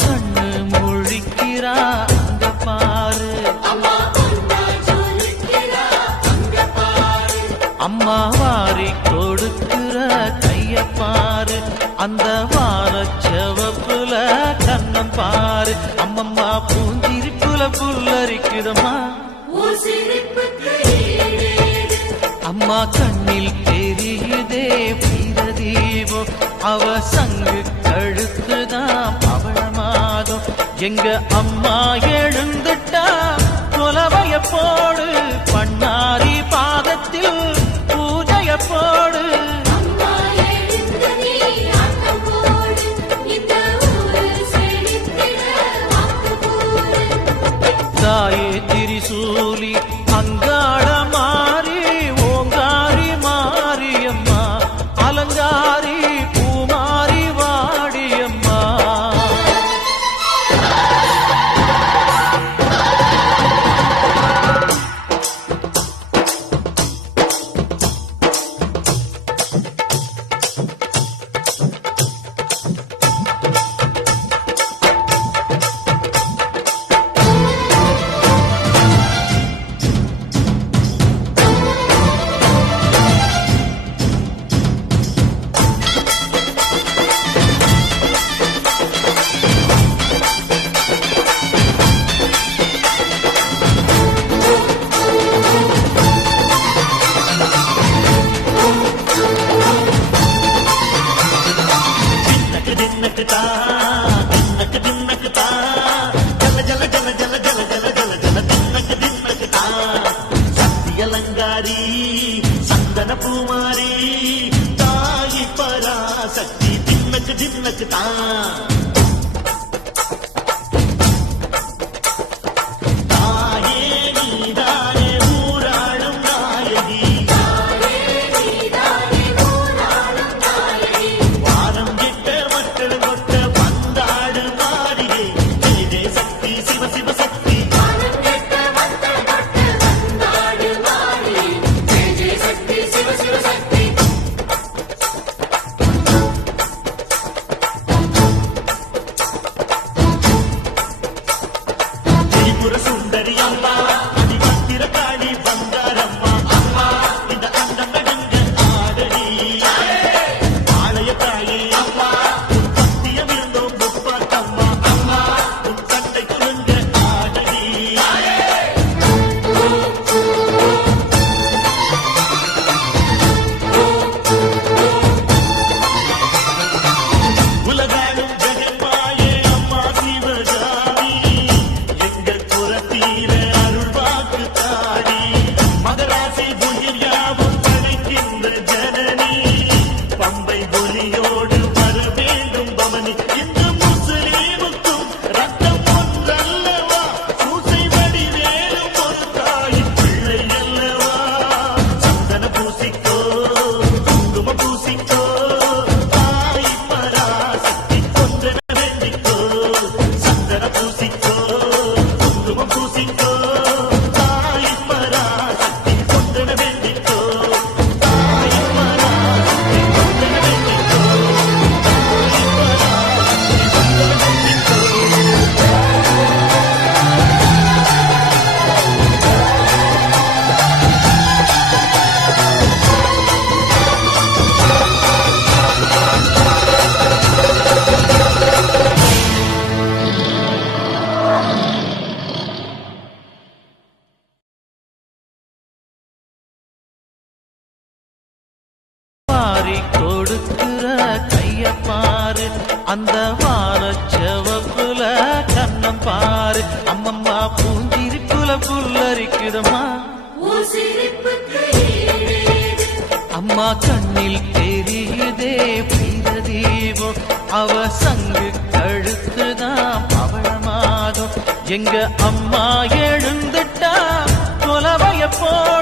கண்ணு முழிக்கிறா அங்க பாரு, அம்மா வாரி கொடுக்கிற கைய பாரு, அந்த வானச்சவப்புல கண்ணம் பாரு, அம்மம்மா பூஞ்சிரிப்புல புல்லரிக்குதம்மா, அம்மா கண்ணில் தெரியுதே வீரதீபம், அவ சங்கு கழுத்துதான் பவளமாகும், எங்க அம்மா எழுந்துட்டா கொலவைய போடு, பண்ணாரி பாதத்தில் பூஜைய போடு, தாயே திரிசூலி அங்காள மாறி ஓங்காரி மாரியம்மா, அலங்காரி பூமாரி வாடியம்மா, சந்தன பூமாரி தாயி பராசக்தி தின்னக்கு தின்னக்கு தான், தாயே நீதானே ஊராளும் நாயகி, வாரம் கிட்ட மக்கள் கொட்ட வந்தாடு மாறியே, ஜெய சக்தி சிவ சிவ சக்தி, சுந்தரி அம்மா அதிபத்திர காளி பங்காரம்மா, அம்மா இந்த அண்டம் நடுங்க ஆடடி, ஆலய தாயே அம்மா உன் பத்தியம் இருந்தோம் முப்பாத்தம்மா, அம்மா உன் தட்டை குலுங்க ஆடடி, உலகாடும் ஜெகன்மாயே அம்மா சிவகாமி, மகராசி புகிர் யாவும் கிடைக்கின்ற ஜனனி, பம்பை புலியோடு வர வேண்டும் பவனி, இந்த முஸ்லீமுக்கும் ரத்தம் ஒன்றல்லவா, சூசை வடிவேலும் ஒரு தாயின் பிள்ளை அல்லவா, சந்தன பூசிக்கோ குங்கும பூசிக்கோ, தாய் பராசக்தி கொன்றன வேண்டிக்கோ, சந்தன பூசிக்கோ குங்கும பூசிக்கோ, கொடுக்கிற கைய பாரு, அந்த வானச்சவப்புல கண்ணம் பாரு, அம்மம்மா பூஞ்சிரிப்புல புல்லரிக்குதம்மா, அம்மா கண்ணில் தெரியுதே வீரதீபம், அவ சங்கு கழுத்துதான் பவளமாகும், எங்க அம்மா எழுந்துட்டா கொலவைய போடு,